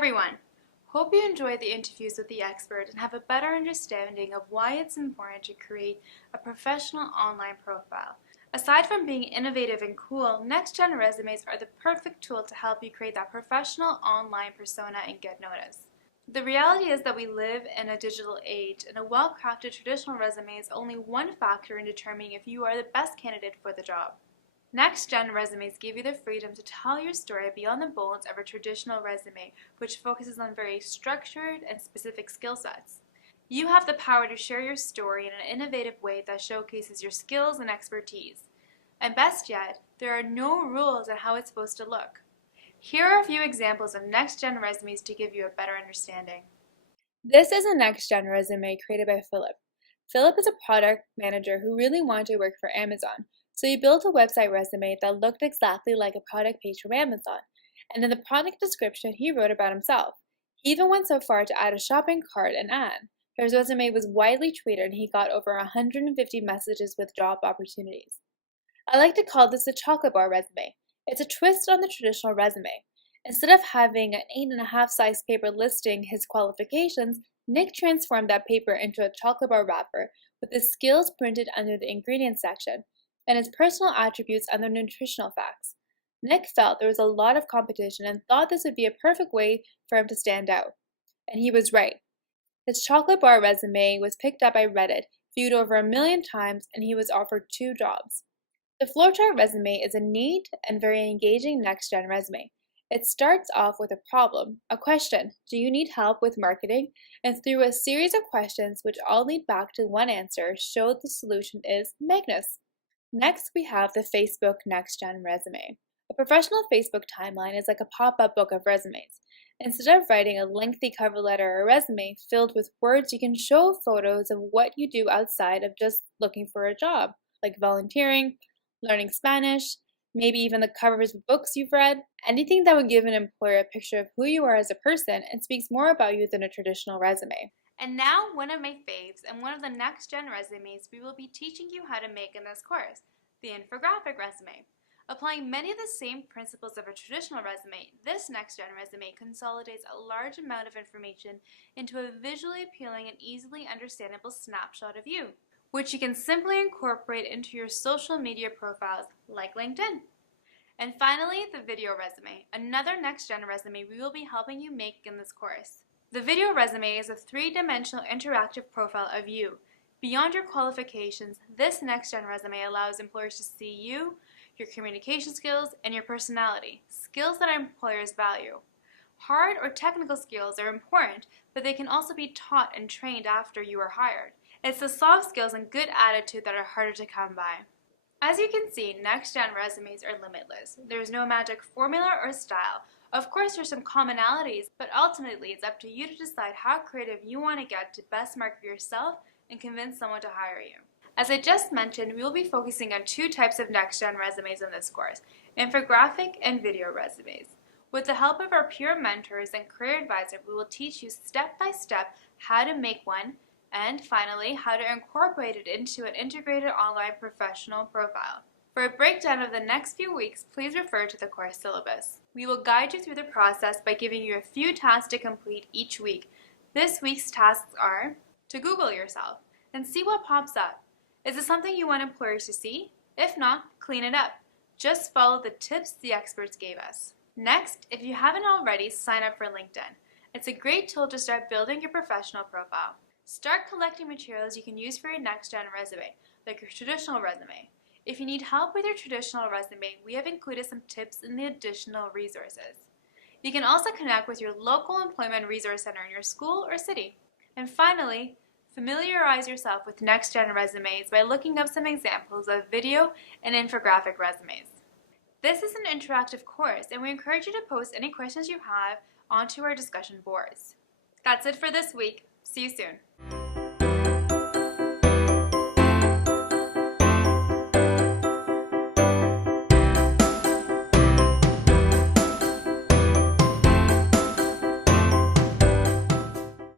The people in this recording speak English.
everyone! Hope you enjoyed the interviews with the expert and have a better understanding of why it's important to create a professional online profile. Aside from being innovative and cool, NextGen Resumes are the perfect tool to help you create that professional online persona and get noticed. The reality is that we live in a digital age, and a well-crafted traditional resume is only one factor in determining if you are the best candidate for the job. NextGen Resumes give you the freedom to tell your story beyond the bounds of a traditional resume, which focuses on very structured and specific skill sets. You have the power to share your story in an innovative way that showcases your skills and expertise. And best yet, there are no rules on how it's supposed to look. Here are a few examples of NextGen Resumes to give you a better understanding. This is a NextGen resume created by Philip. Philip is a product manager who really wanted to work for Amazon. So he built a website resume that looked exactly like a product page from Amazon, and in the product description he wrote about himself. He even went so far to add a shopping cart and ad. His resume was widely tweeted and he got over 150 messages with job opportunities. I like to call this a chocolate bar resume. It's a twist on the traditional resume. Instead of having an 8.5 size paper listing his qualifications, Nick transformed that paper into a chocolate bar wrapper with his skills printed under the ingredients section and his personal attributes under nutritional facts. Nick felt there was a lot of competition and thought this would be a perfect way for him to stand out. And he was right. His chocolate bar resume was picked up by Reddit, viewed over 1 million times, and he was offered 2 jobs. The flowchart resume is a neat and very engaging NextGen resume. It starts off with a problem, a question, do you need help with marketing? And through a series of questions which all lead back to one answer, showed the solution is Magnus. Next, we have the Facebook NextGen Resume. A professional Facebook timeline is like a pop-up book of resumes. Instead of writing a lengthy cover letter or resume filled with words, you can show photos of what you do outside of just looking for a job, like volunteering, learning Spanish, maybe even the covers of books you've read, anything that would give an employer a picture of who you are as a person and speaks more about you than a traditional resume. And now, one of my faves and one of the NextGen resumes we will be teaching you how to make in this course, the Infographic Resume. Applying many of the same principles of a traditional resume, this NextGen resume consolidates a large amount of information into a visually appealing and easily understandable snapshot of you, which you can simply incorporate into your social media profiles like LinkedIn. And finally, the video resume, another NextGen resume we will be helping you make in this course. The video resume is a 3-dimensional interactive profile of you. Beyond your qualifications, this NextGen resume allows employers to see you, your communication skills, and your personality, skills that employers value. Hard or technical skills are important, but they can also be taught and trained after you are hired. It's the soft skills and good attitude that are harder to come by. As you can see, NextGen resumes are limitless. There is no magic formula or style. Of course, there's some commonalities, but ultimately it's up to you to decide how creative you want to get to best market yourself and convince someone to hire you. As I just mentioned, we will be focusing on 2 types of NextGen resumes in this course, infographic and video resumes. With the help of our peer mentors and career advisor, we will teach you step by step how to make one, and finally, how to incorporate it into an integrated online professional profile. For a breakdown of the next few weeks, please refer to the course syllabus. We will guide you through the process by giving you a few tasks to complete each week. This week's tasks are to Google yourself and see what pops up. Is it something you want employers to see? If not, clean it up. Just follow the tips the experts gave us. Next, if you haven't already, sign up for LinkedIn. It's a great tool to start building your professional profile. Start collecting materials you can use for your NextGen resume, like your traditional resume. If you need help with your traditional resume, we have included some tips in the additional resources. You can also connect with your local employment resource center in your school or city. And finally, familiarize yourself with NextGen resumes by looking up some examples of video and infographic resumes. This is an interactive course, and we encourage you to post any questions you have onto our discussion boards. That's it for this week. See you soon.